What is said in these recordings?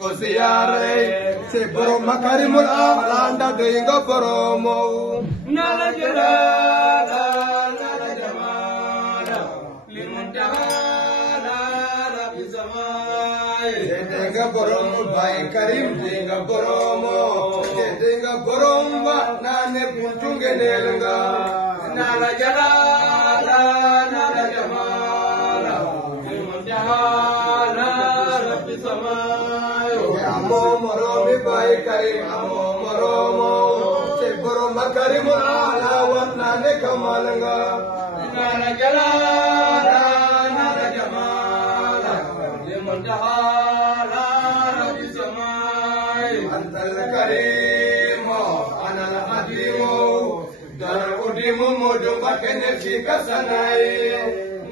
Siare se borom makarimul akhlaq da dinga boromo nala jalala nala jamala limuntahala rabbi samai dinga boromo bai karim dinga boromo dinga boromba nane puntunge nelanga nala jalala nala jamala limuntahala rabbi samai Moromi bai karim amo moromo se borom karim ala wana ne kamalanga nala jalala nala jamala limuntahala rabbi samai antal karim anal hadimu dar udimu mudum bakene fikasanai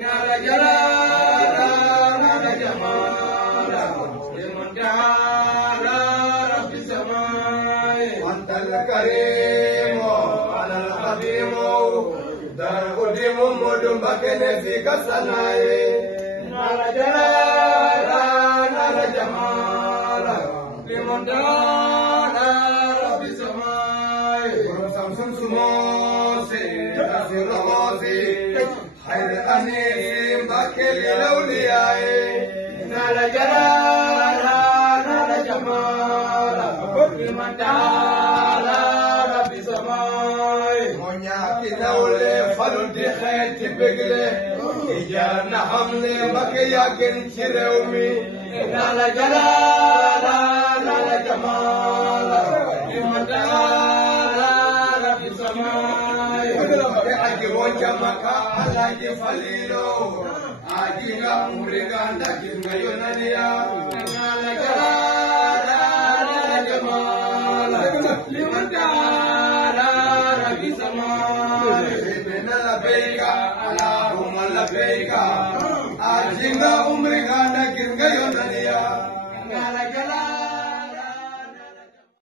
nala jalala nala jamala limuntahala Karimo, anal hadimu, dar udimu mudum bakene fikasanai, nala jalala, nala jamala, limuntahala rabbi samai. Samsung sumosi, kasir romosi, hayr anim bakeli lauliyai, nala jalala, nala jamala, limuntahala Naule falun di khayti begle jar na hamle make yagen ci rewmi nala jalala nala jamala limuntahala rabbi samai ke aji wonja maka alaji falilo aji ga umriga ndaki ngayonania nala jalala nala jamala limuntahala rabbi samai labbaika Allahumma labbaika ajinga umri ganda